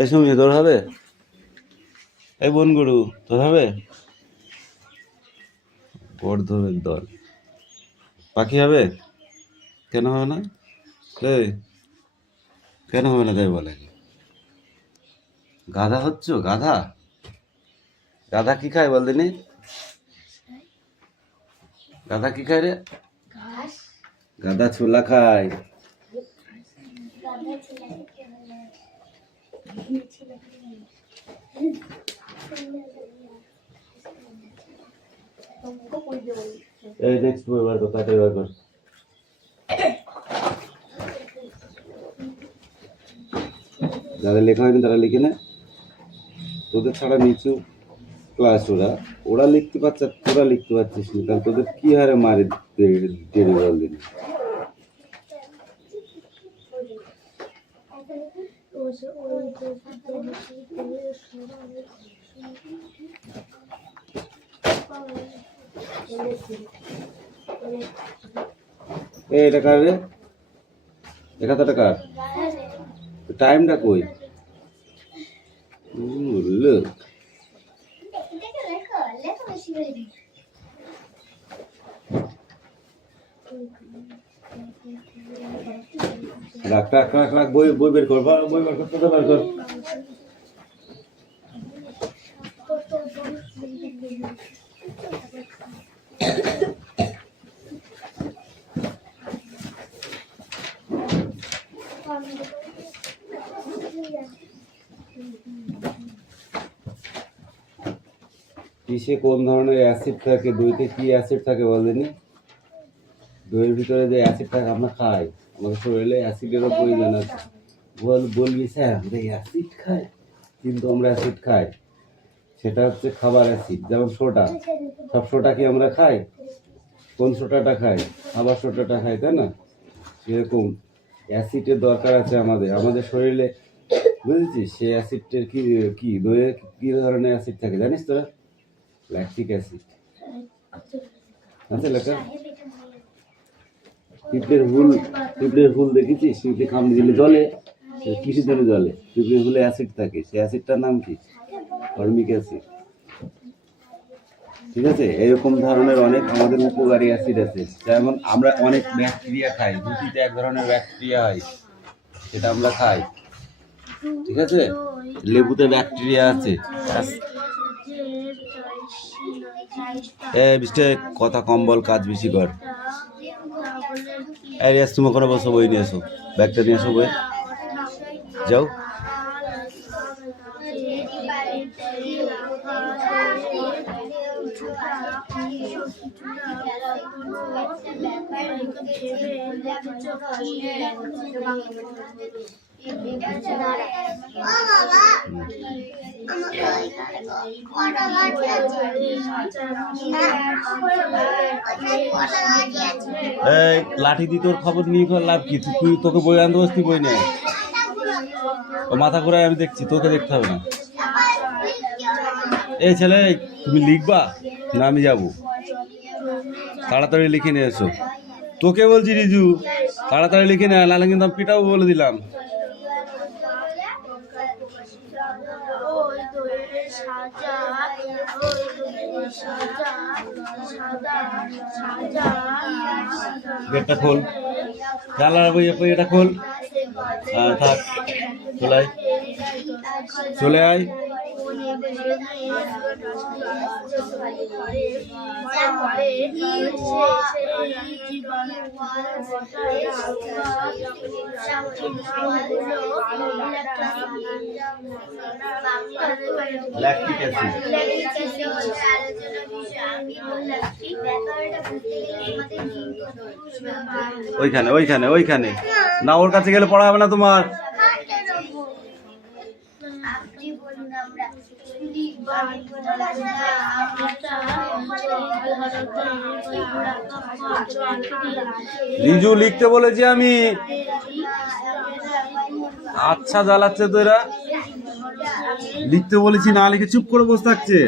এই শুনছি তোর হবে? এই বনগুরু তোর হবে? বর্ধমের দল পাখি হবে? কেন হবে না? এই কেন হবে না তাই বলে? গাধা হচ্ছ? গাধা? গাধা কি খায় বল দিনি? গাধা কি খায় রে? গাধা ছোলা খায়। এই নেক্সট বই বার কর, তাড়াতাড়ি বার কর। যাদের লেখা হয়নি তারা লিখে নে। তোদের ছাড়া নিচু ক্লাস ওরা লিখতে পারছে, তোরা লিখতে পারছিস না, তাহলে তোদের কি হারে মারি টেনে বল দিন। এটা কার রে? এ খাতাটা কার? টাইমটা কই? লোক রাখ রাখ রাখ রাখ, বই বই বের কর, বই বের কর, তোদের বের কর। কিসে কোন ধরনের অ্যাসিড থাকে? দইতে কি অ্যাসিড থাকে বলেনি? দইয়ের ভিতরে যে অ্যাসিড থাকে আমরা খাই, আমাদের শরীরে অ্যাসিডেরও প্রয়োজন আছে। বলবি স্যার আমরা অ্যাসিড খাই, কিন্তু আমরা অ্যাসিড খাই, সেটা হচ্ছে খাবার অ্যাসিড। যেমন সোডা, সব সোডা কি আমরা খাই? কোন সোডাটা খাই? খাবার সোডাটা খাই, তাই না? সেরকম অ্যাসিডের দরকার আছে আমাদের শরীরে, বুঝেছিস? সেই অ্যাসিডের কি দইয়ে কি ধরনের অ্যাসিড থাকে জানিস তোরা? ল্যাকটিক অ্যাসিড আছে লেখা। পিঁপড়ের হুল দেখেছিস? পিঁপড়ে কামড়ে দিলে জলে, কিসের জন্য জলে? পিঁপড়ের হুলে অ্যাসিড থাকে, সেই অ্যাসিডটার নাম কি? Formic acid. ঠিক আছে, এরকম ধরনের অনেক আমাদের উপকারী অ্যাসিড আছে। যেমন আমরা অনেক ব্যাকটেরিয়া খাই, রুটিতে এক ধরনের ব্যাকটেরিয়া হয়, সেটা আমরা খাই। ঠিক আছে, লেবুতে ব্যাকটেরিয়া আছে। কথা কম বল, কাজ বেশি কর। তুমি ওখানে বসো, বই নিয়ে এসো, ব্যাগটা নিয়ে এসো, বই যাও। লাঠি দিয়ে তোর খবর নিয়ে লাভ কি? তুই তোকে বই আনতে বসতি, বই নেই, ও মাথা ঘুরায় আমি দেখছি, তোকে দেখতে হবে না। এই ছেলে, তুমি লিখবা না আমি যাবো? তাড়াতাড়ি লিখে নিয়ে এসো, তোকে বলছি রিজু, তাড়াতাড়ি লিখে নে, নাহলে কিন্তু আমি পিটাও বলে দিলাম। গেটটা খোল, জানলার বই এটা খোল। থাক, চলে আয়। ল্যাকটিক অ্যাসিড ওইখানে ওইখানে ওইখানে না, ওর কাছে গেলে পড়া হবে না তোমার। রিজু লিখতে বলেছি আমি। আচ্ছা জ্বালাচ্ছে তো এরা, লিখতে বলেছি, না লিখে চুপ করে বসে থাকছে।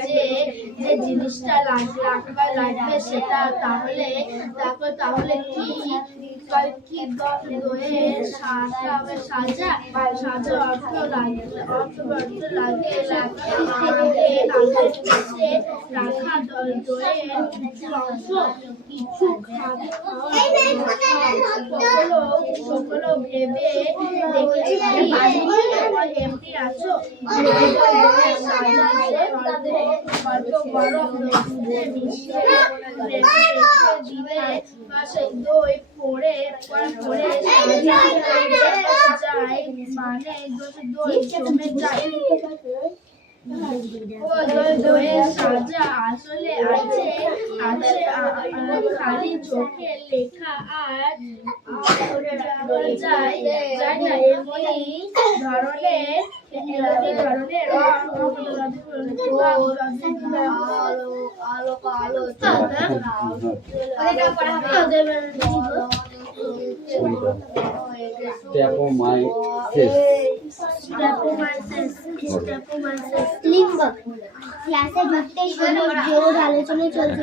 যে জিনিসটা লাগবে সেটা তাহলে কি কি দোয়ের সাজা অর্থ লাগে রাখা দোয়ের অংশ কিছু সকল ভেবে এমনি আছো দই পড়ে যায় মানে দই জমে যায়। সাজা আসলে আছে খালি চোখে লেখা আর যায় না এমনি ধরনের লিঙ্গ ক্লাসে ঢুকতেই শুনি জোর আলোচনা চলছে।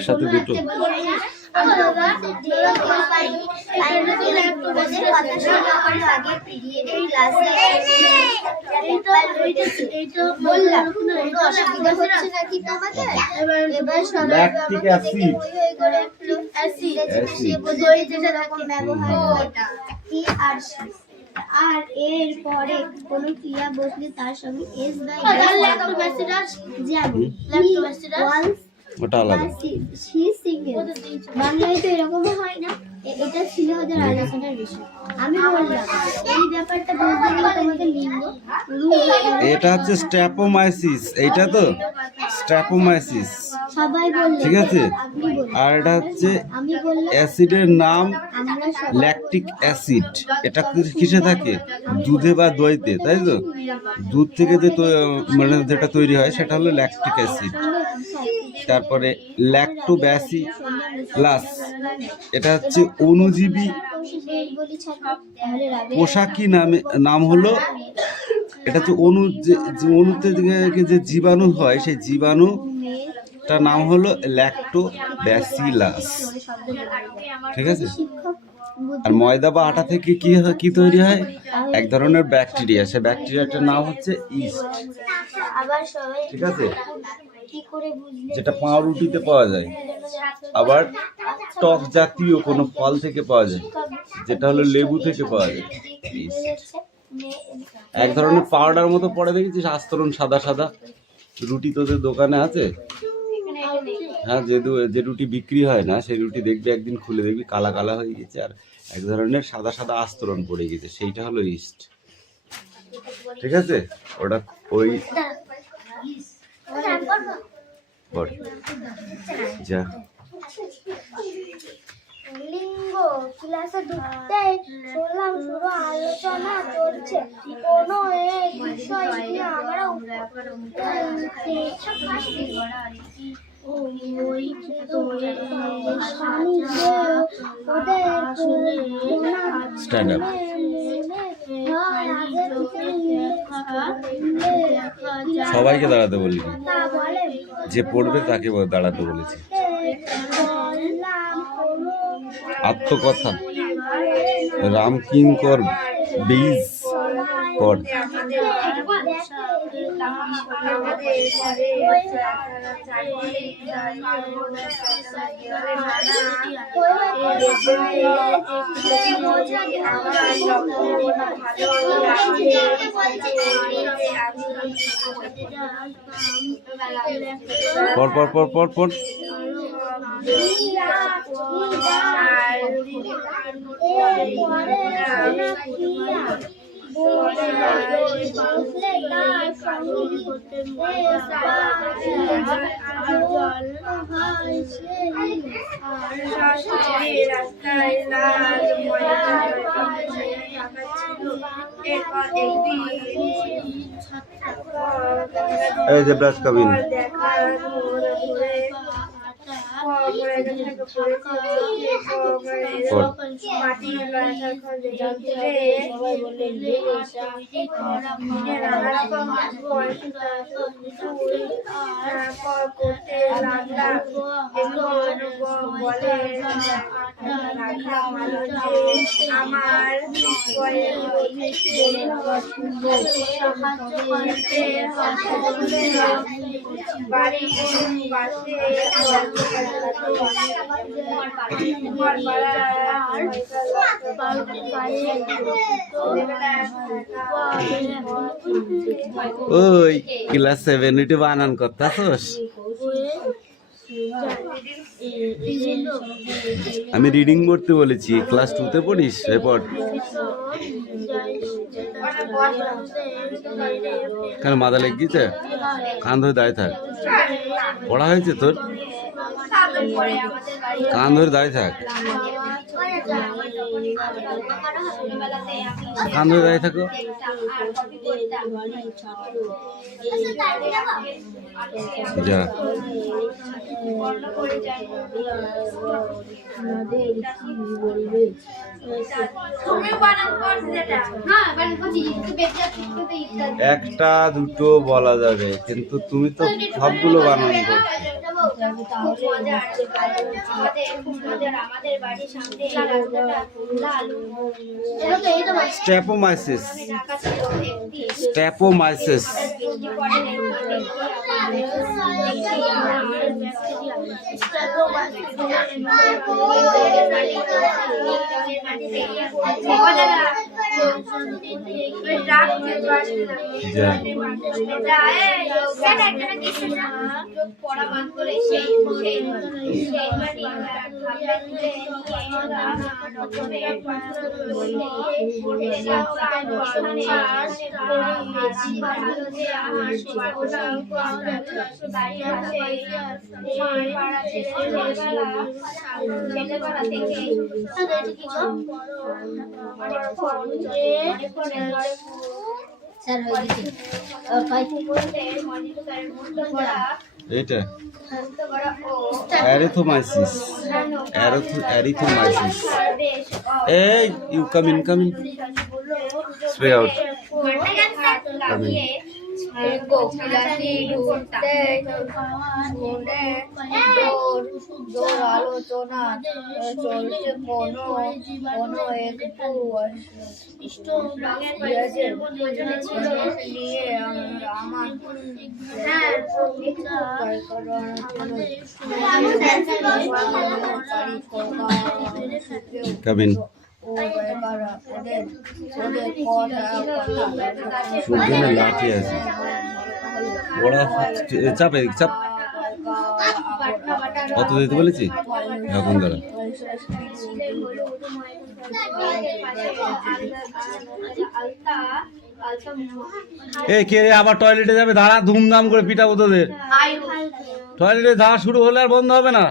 আর এর পরে কোন ক্রিয়া বসলে তার সঙ্গে এস বাংলায় তো এরকম হয় না। এটা ছিল ওদের আলোচনার বিষয়। আমি বললাম এই ব্যাপারটা বলতে গেলে তোমাদের লিঙ্গ এটা হচ্ছে স্ট্র্যাপোমাইসিস, এইটা তো স্ট্র্যাপোমাইসিস, সবাই বললেন, ঠিক আছে। আপনি বললেন, আর এটা হচ্ছে আমি বললাম, অ্যাসিডের নাম আমরা সবাই ল্যাকটিক অ্যাসিড। এটা কিসে থাকে? দুধে বা দইতে, তাই তো? দুধ থেকে যে মানে যেটা তৈরি হয় সেটা হলো ল্যাকটিক অ্যাসিড। তারপরে ল্যাক্টোব্যাসিলাস, এটা হচ্ছে অণুজীবী পোশাকি নাম হলো, এটা হচ্ছে অণুতে যে জীবাণু হয় সেই জীবাণুটার নাম হলো ল্যাক্টোব্যাসিলাস, ঠিক আছে। আর ময়দা বা আটা থেকে কি তৈরি হয়? এক ধরনের ব্যাকটেরিয়া, সেই ব্যাকটেরিয়াটার নাম হচ্ছে ইস্ট, ঠিক আছে, যেটা পাউরুটিতে পাওয়া যায়। আবার টক জাতীয় কোনো ফল থেকে পাওয়া যায়, যেটা হলো লেবু থেকে পাওয়া যায়। এক ধরনের পাউডার মতো পড়ে, দেখেছিস আস্তরণ সাদা সাদা রুটি তোদের দোকানে আছে? হ্যাঁ, যে রুটি বিক্রি হয় না সেই রুটি দেখবি একদিন খুলে দেখবি কালা কালা হয়ে গেছে আর এক ধরনের সাদা সাদা আস্তরণ পড়ে গেছে, সেইটা হলো ইস্ট, ঠিক আছে। ওটা ওই যা লিঙ্গ ক্লাসে ঢুকতেই শুনলাম শুরু আলোচনা চলছে কোনো এক বিষয় নিয়ে। আমরা সবাইকে দাঁড়াতে বলিনি, যে পড়বে তাকে দাঁড়াতে বলেছি। আত্মকথা রামকিঙ্কর বীজ কর। পর পর পর পর পর এই যে ব্রাশ কাবিন আমার বাড়ির পাশে ওই ক্লাস 7 উঠে বানান করতাছস? আমি রিডিং পড়তে বলেছি, ক্লাস 2 তে পড়িস? এরপর কেন মাথা লেগেছে? কান ধরে দাঁড়িয়ে থাক। পড়া হয়েছে তোর? কান ধরে দাঁড়িয়ে থাক। কান ধরে দাঁড়িয়ে থাকো। যা একটা দুটো বলা যাবে, কিন্তু তুমি তো সবগুলো বানান করছো। স্ট্যাপোমাইসিস, স্ট্যাপোমাইসিস। এইটা অ্যারিথোমাইসিস, অ্যারিথোমাইসিস। এই you come in, come in, spray out. কোকিলাটি ঢুকতে শুনে জোর আলোচনা চলছে কোনো একটু নিয়ে আমার কাবিন সুন্দর লাঠি আছে, ওরা চাপ এদিক চাপ। কত দিতে বলেছি এখন দাঁড়া। এ কে রে আবার টয়লেটে যাবে? দাঁড়া, ধুমধাম করে পিটাবো তোদের। টয়লেটে যাওয়া শুরু হলে আর বন্ধ হবে না।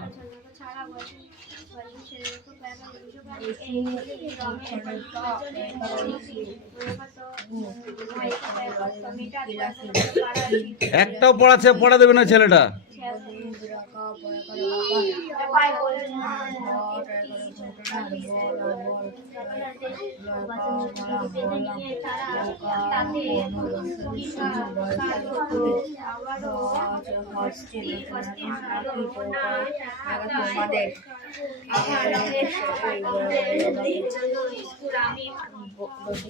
একটাও পড়া দেবে না ছেলেটা। হচ্ছে তোমাদের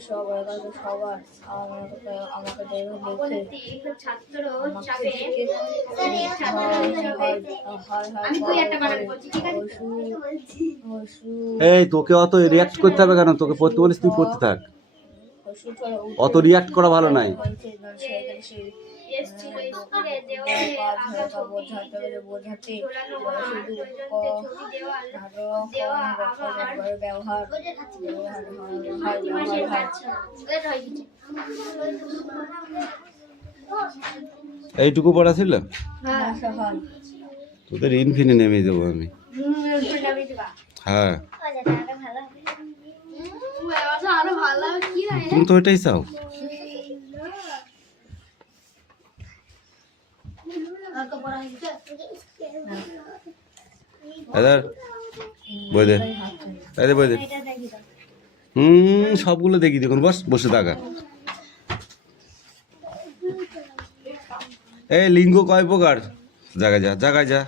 সবার আমাকে দেখে ছাত্র চাপে আমি তুই একটা বানাতে বলছি ঠিক আছে এই তোকে অত রিয়াক্ট করতে হবে কেন? তোকে পড়তে বলিস, তুই পড়তে থাক। অত রিয়াক্ট করা ভালো নাই। এইটুকু পড়া ছিল? তোদের ইনফিনি নেমে দেবো আমি। হ্যাঁ তুমি তো ওইটাই চাও। বই দে, বই দে। সবগুলো দেখি দেখুন, বস বসে থাকা। এই লিঙ্গ কয় প্রকার? জায়গায় যা, জায়গায় যা।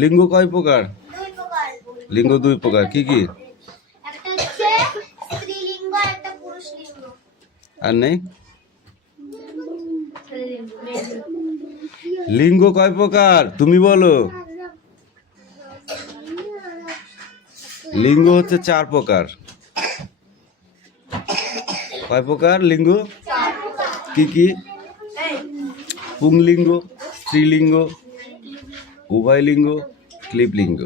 লিঙ্গ কয় প্রকার? লিঙ্গ 2 প্রকার। কি কি? একটা হচ্ছে স্ত্রীলিঙ্গ, একটা পুরুষলিঙ্গ। আর নেই? লিঙ্গ কয় প্রকার তুমি বলো? লিঙ্গ হচ্ছে 4 প্রকার। কয় প্রকার লিঙ্গ? কি কি? পুংলিঙ্গ, স্ত্রীলিঙ্গ, উভয়লিঙ্গ, ক্লিপলিঙ্গ।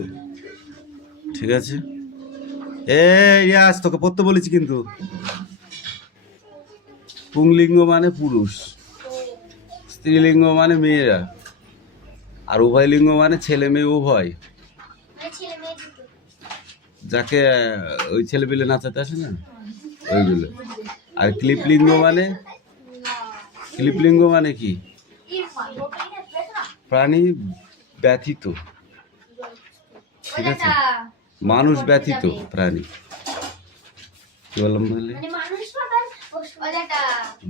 ঠিক আছে? ইয়াস তোকে পড়তে বলেছি কিন্তু। পুংলিঙ্গ মানে পুরুষ, স্ত্রীলিঙ্গ মানে মেয়েরা, আর উভয়লিঙ্গ মানে ছেলে মেয়ে উভয়। যাকে ওই ছেলে পেলে নাচাতে আসে না, ওইগুলো। আর ক্লিপলিঙ্গ মানে? ক্লিপলিঙ্গ মানে কি? প্রাণী ব্যথিত। ঠিক আছে? মানুষ ব্যথিত প্রাণী। কি বললাম বলে?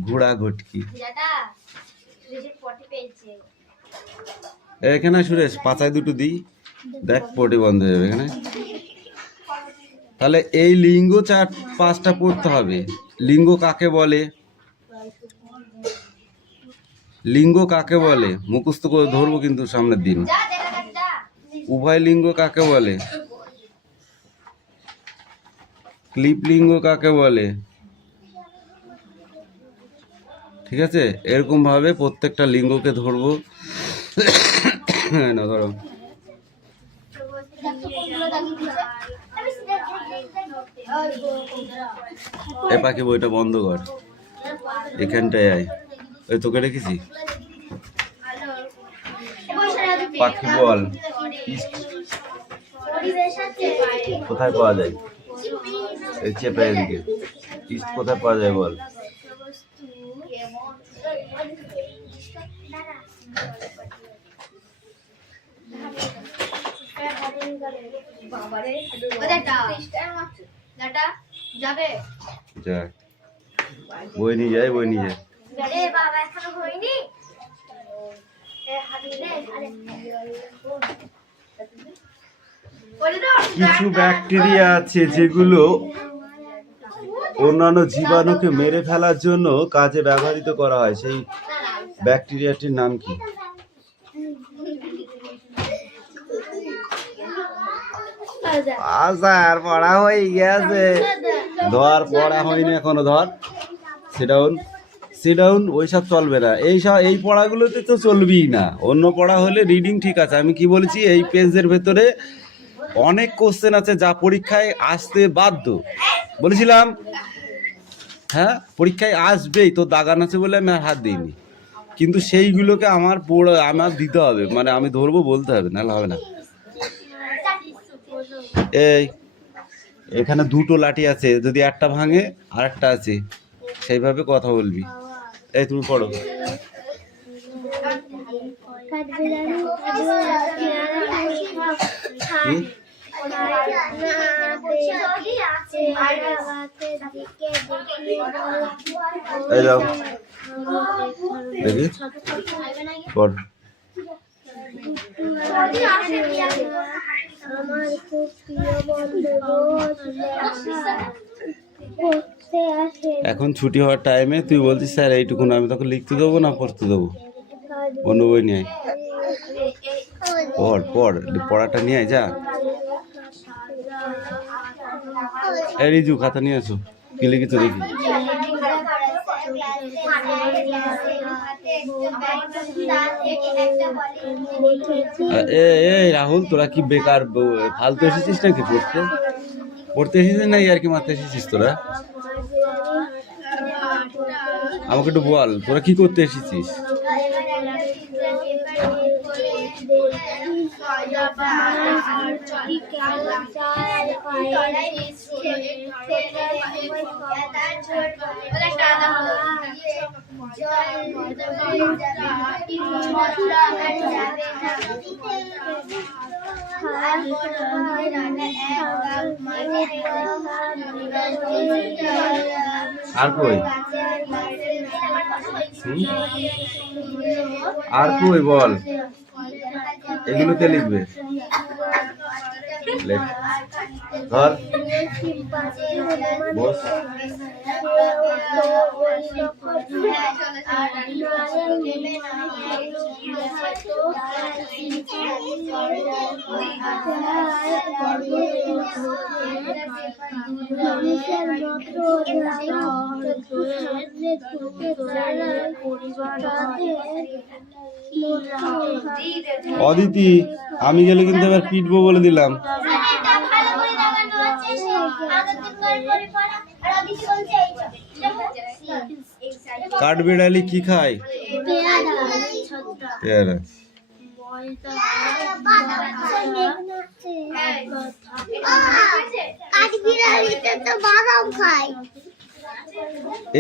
ঘোড়া, ঘটকি। এখানে সুরেশ পাতায় দুটো দিই, দেখ পটি বন্ধ হয়ে যাবে এখানে। তাহলে এই লিঙ্গ 4-5টা পড়তে হবে। লিঙ্গ কাকে বলে? লিঙ্গ কাকে বলে মুখস্থ করে ধরবো কিন্তু সামনের দিন। উভয় লিঙ্গ কাকে বলে? ক্লিপলিঙ্গ কাকে বলে? ঠিক আছে? এরকম ভাবে প্রত্যেকটা লিঙ্গকে ধরবো। না ধরো, এ পাখি বইটা বন্ধ কর, এখানটায় আয়। ওই তোকে রেখেছি। পাখি বল কোথায় পাওয়া যায়? এই চেপে এদিকে। ইস্ট কোথায় পাওয়া যায় বল? বই নিয়ে যায়, বই নিয়ে যায়। কিছু ব্যাকটেরিয়া আছে যেগুলো অন্যান্য জীবাণুকে মেরে ফেলার জন্য কাজে ব্যবহৃত করা হয়। সেই ব্যাকটেরিয়াটির নাম কি? আচ্ছা, আর পড়া হয়ে গেছে। ধর, পড়া হয়নি এখনো, ধর। সিডাউন ওইসব চলবে না। এই পড়াগুলোতে তো চলবেই না। অন্য পড়া হলে রিডিং ঠিক আছে। আমি কি বলেছি, এই পেজের ভেতরে অনেক কোশ্চেন আছে যা পরীক্ষায় আসতে বাধ্য। বলেছিলাম, হ্যাঁ পরীক্ষায় আসবেই। তো দাগান আছে বলে আমি আর হাত দিইনি, কিন্তু সেইগুলোকে আমার দিতে হবে, মানে আমি ধরবো, বলতে হবে, নাহলে হবে না। এই এখানে 2টো লাঠি আছে, যদি একটা ভাঙে আর একটা আছে, সেইভাবে কথা বলবি। এই তুমি পড়ো। এই যাও, দেখি পড়। আমার খুব প্রিয় বন্ধু রোজ পড়তে আসে। এখন ছুটি হওয়ার টাইমে তুই বলছিস স্যার এইটুকুন, আমি তখন লিখতে দেবো না পড়তে দেবো? অন্য বই নিয়ে আয়। পড় পড়, পড়াটা নিয়ে আয় যা। এই রিজু খাতা নিয়ে আসো, কি লিখেছো দেখি। এই রাহুল, তোরা কি বেকার ফালতু এসেছিস নাকি পড়তে? পড়তে এসেছিস না আর কি মারতে এসেছিস তোরা? আমাকে একটু বল, তোরা কি করতে এসেছিস? আর কই আর কই বল, এগুলোতে লিখবে। ধর বস। অদিতি, আমি গেলে কিন্তু এবার পিটবো বলে দিলাম। কাঠবিড়ালি কি খায়? পেয়ারা।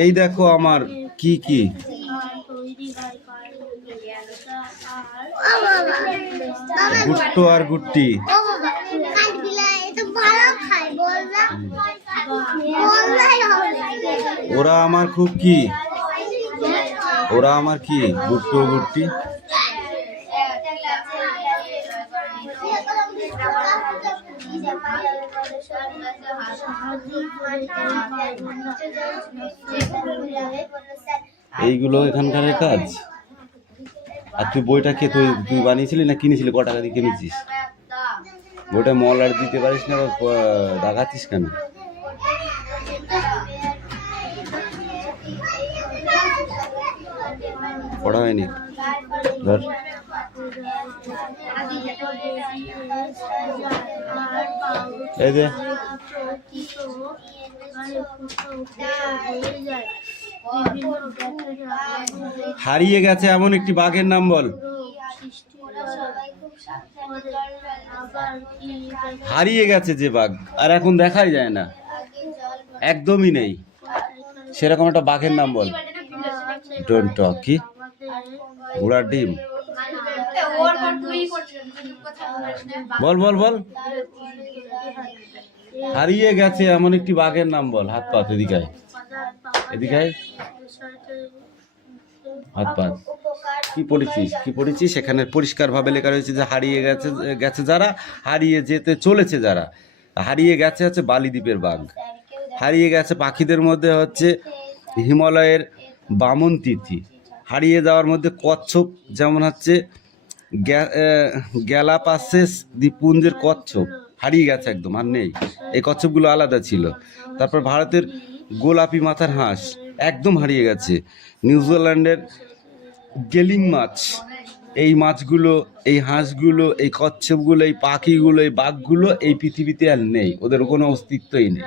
এই দেখো আমার কি কি গুট্টো আর গুট্টি। ওরা আমার খুব কি, ওরা আমার কি গুট্টো গুট্টি। এইগুলো এখানকার কাজ। আর তুই বইটা কে তুই বানিয়েছিলি না কিনেছিলি? ক টাকা দিয়ে কিনেছিস? বইটা মল আর দিতে পারিস না, দেখাচ্ছিস কেন? পড়া হয়নি, ধর। এই দে। হারিয়ে গেছে এমন একটি বাঘের নাম বল। হারিয়ে গেছে যে বাঘ, আর এখন দেখাই যায় না, একদমই নেই, সেরকম একটা বাঘের নাম বল। Don't talk. কি? ঘোড়ার ডিম। বল বল বল। হারিয়ে গেছে এমন একটি বাঘের নাম বল। হাত পাত এদিকে আয়, এদিকে আয়, হাত পাত। কি পড়েছিস? কি পড়েছিস? এখানে পরিষ্কার ভাবে লেখা রয়েছে যে হারিয়ে গেছে যারা, হারিয়ে যেতে চলেছে যারা। হারিয়ে গেছে হচ্ছে বালিদ্বীপের বাঘ। হারিয়ে গেছে পাখিদের মধ্যে হচ্ছে হিমালয়ের বামন তিথি। হারিয়ে যাওয়ার মধ্যে কচ্ছপ, যেমন হচ্ছে গ্যালাপাগোস দ্বীপপুঞ্জের কচ্ছপ হারিয়ে গেছে, একদম আর নেই। এই কচ্ছপগুলো আলাদা ছিল। তারপর ভারতের গোলাপি মাথার হাঁস একদম হারিয়ে গেছে। নিউজিল্যান্ডের গেলিং মাছ, এই মাছগুলো, এই হাঁসগুলো, এই কচ্ছপগুলো, এই পাখিগুলো, এই বাঘগুলো এই পৃথিবীতে আর নেই, ওদের কোনো অস্তিত্বই নেই।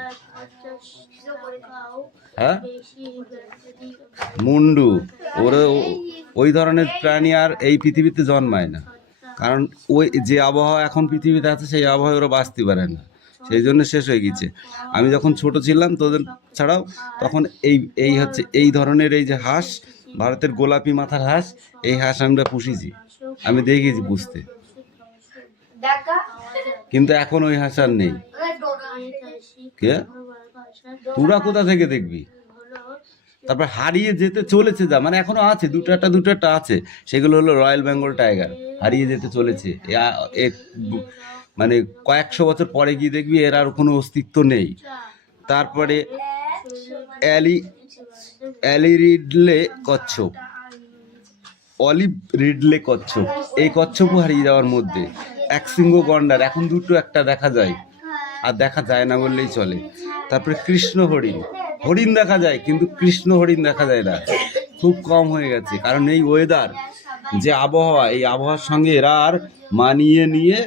হ্যাঁ, মুন্ডু, ওরা ওই ধরনের প্রাণী আর এই পৃথিবীতে জন্মায় না, কারণ ওই যে আবহাওয়া এখন পৃথিবীতে আছে সেই আবহাওয়ায় ওরা বাঁচতে পারে না, সেই জন্য শেষ হয়ে গেছে। আমি যখন ছোট ছিলাম তোদের ছাড়াও, তখন এই হচ্ছে এই ধরনের এই যে হাঁস, ভারতের গোলাপি মাথার হাঁস, এই হাঁস আমরা পুষেছি, আমি দেখেছি পুষতে, কিন্তু এখন ওই হাঁস আর নেই। কে? তোরা কোথা থেকে দেখবি? তারপর হারিয়ে যেতে চলেছে যা, মানে এখনো আছে দুটো আছে, সেগুলো হলো রয়্যাল বেঙ্গল টাইগার, হারিয়ে যেতে চলেছে। মানে কয়েকশো বছর পরে গিয়ে দেখবি এর আর কোনো অস্তিত্ব নেই। তারপরে অলিভ রিডলে কচ্ছপ, এই কচ্ছপও হারিয়ে যাওয়ার মধ্যে। একশৃঙ্গ গন্ডার এখন একটা দেখা যায়, আর দেখা যায় না বললেই চলে। তারপরে কৃষ্ণ হরিণ দেখা যায়, কিন্তু কৃষ্ণ হরিণ দেখা যায় না, খুব কম হয়ে গেছে। কারণ এই ওয়েদার, যে আবহাওয়া, এই আবহাওয়ার সঙ্গে এরা আর মানিয়ে নিয়ে